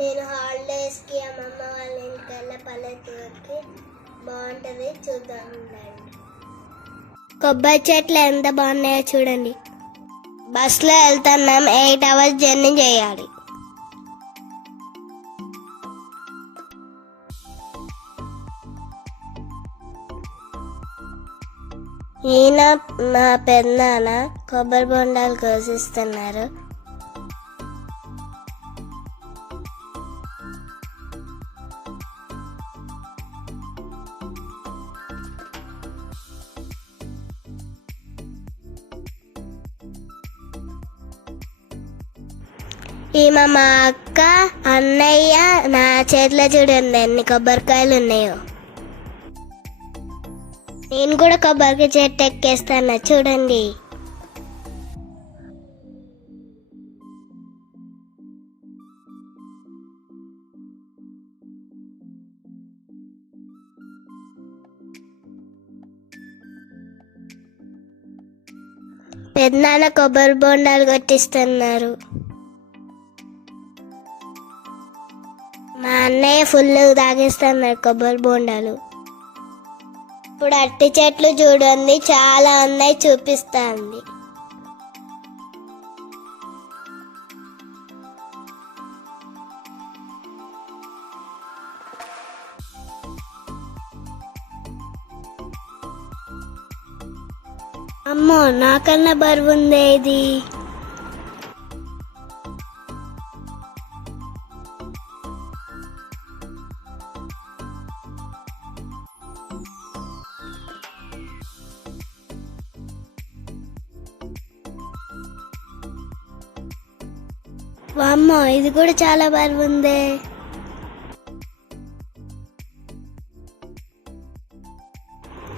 నేను హాలిడేస్కి అమ్మమ్మ వాళ్ళ ఇంటికల్లా పల్లెటూరుకి బాగుంటుంది, చూద్దాం ఉండండి. కొబ్బరి చెట్లు ఎంత బాగున్నాయో చూడండి. బస్సులో వెళ్తున్నాం, 8 hours జర్నీ చేయాలి. ఈయన మా పెద్దనాన్న కొబ్బరి బొండాలు కోసిస్తున్నారు. ఈమె మా అక్క, అన్నయ్య, నా చేతిలో చూడండి ఎన్ని కొబ్బరికాయలు ఉన్నాయో. నేను కూడా కొబ్బరికి చెట్టు ఎక్కేస్తాను చూడండి. పెద్దనాన్న కొబ్బరి బొండాలు కొట్టిస్తున్నారు. మా అన్నయ్య ఫుల్ తాగేస్తున్నారు కొబ్బరి బొండాలు. ఇప్పుడు అరటి చెట్లు చూడండి, చాలా ఉన్నాయి, చూపిస్తుంది. అమ్మో, నాకన్నా బరువు ఉందే ఇది. వామ్మో, ఇది కూడా చాలా బరువు ఉంది.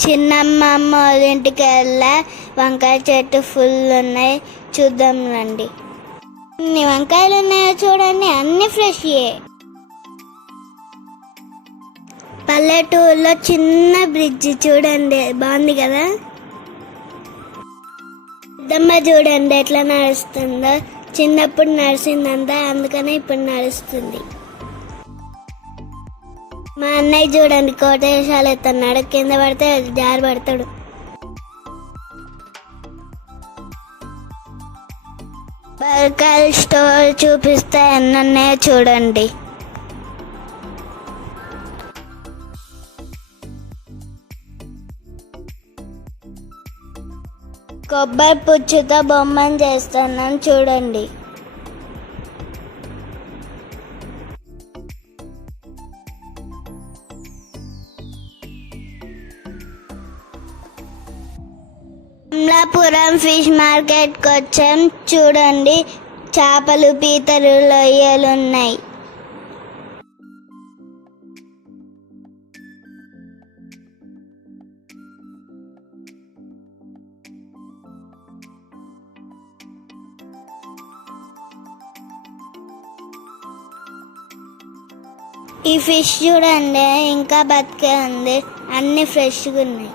చిన్నమ్మ అమ్మ వాళ్ళ ఇంటికి వెళ్ళా, వంకాయ చెట్టు ఫుల్ ఉన్నాయి, చూద్దాం రండి. ఎన్ని వంకాయలు ఉన్నాయో చూడండి, అన్ని ఫ్రెష్యే. పల్లెటూరులో చిన్న బ్రిడ్జ్ చూడండి, బాగుంది కదా. పెద్దమ్మ చూడండి ఎట్లా నడుస్తుందో, చిన్నప్పుడు నడిచిందంతా, అందుకనే ఇప్పుడు నడుస్తుంది. మా అన్నయ్య చూడండి కోటేశాలు ఎత్తున్నాడు, కింద పడితే జారి పడతాడు. బర్కల్ స్టోర్ చూపిస్తే ఎన్నున్నాయో చూడండి. కొబ్బరి పుచ్చుతో బొమ్మను చేస్తున్నాను చూడండి. అమలాపురం ఫిష్ మార్కెట్కి వచ్చాం చూడండి, చేపలు, పీతలు, రొయ్యలు ఉన్నాయి. ఈ ఫిష్ చూడండి ఇంకా బతికే ఉంది, అన్ని ఫ్రెష్గా ఉన్నాయి.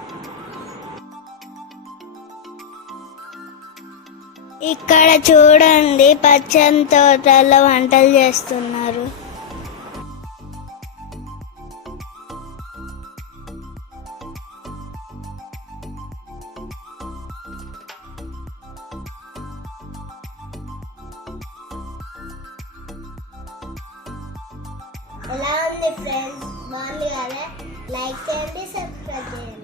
ఇక్కడ చూడండి పచ్చని తోటలో వంటలు చేస్తున్నారు. ఎలా ఉంది ఫ్రెండ్స్, బాగుంది కదా? లైక్ చేయండి, సబ్స్క్రైబ్ చేయండి.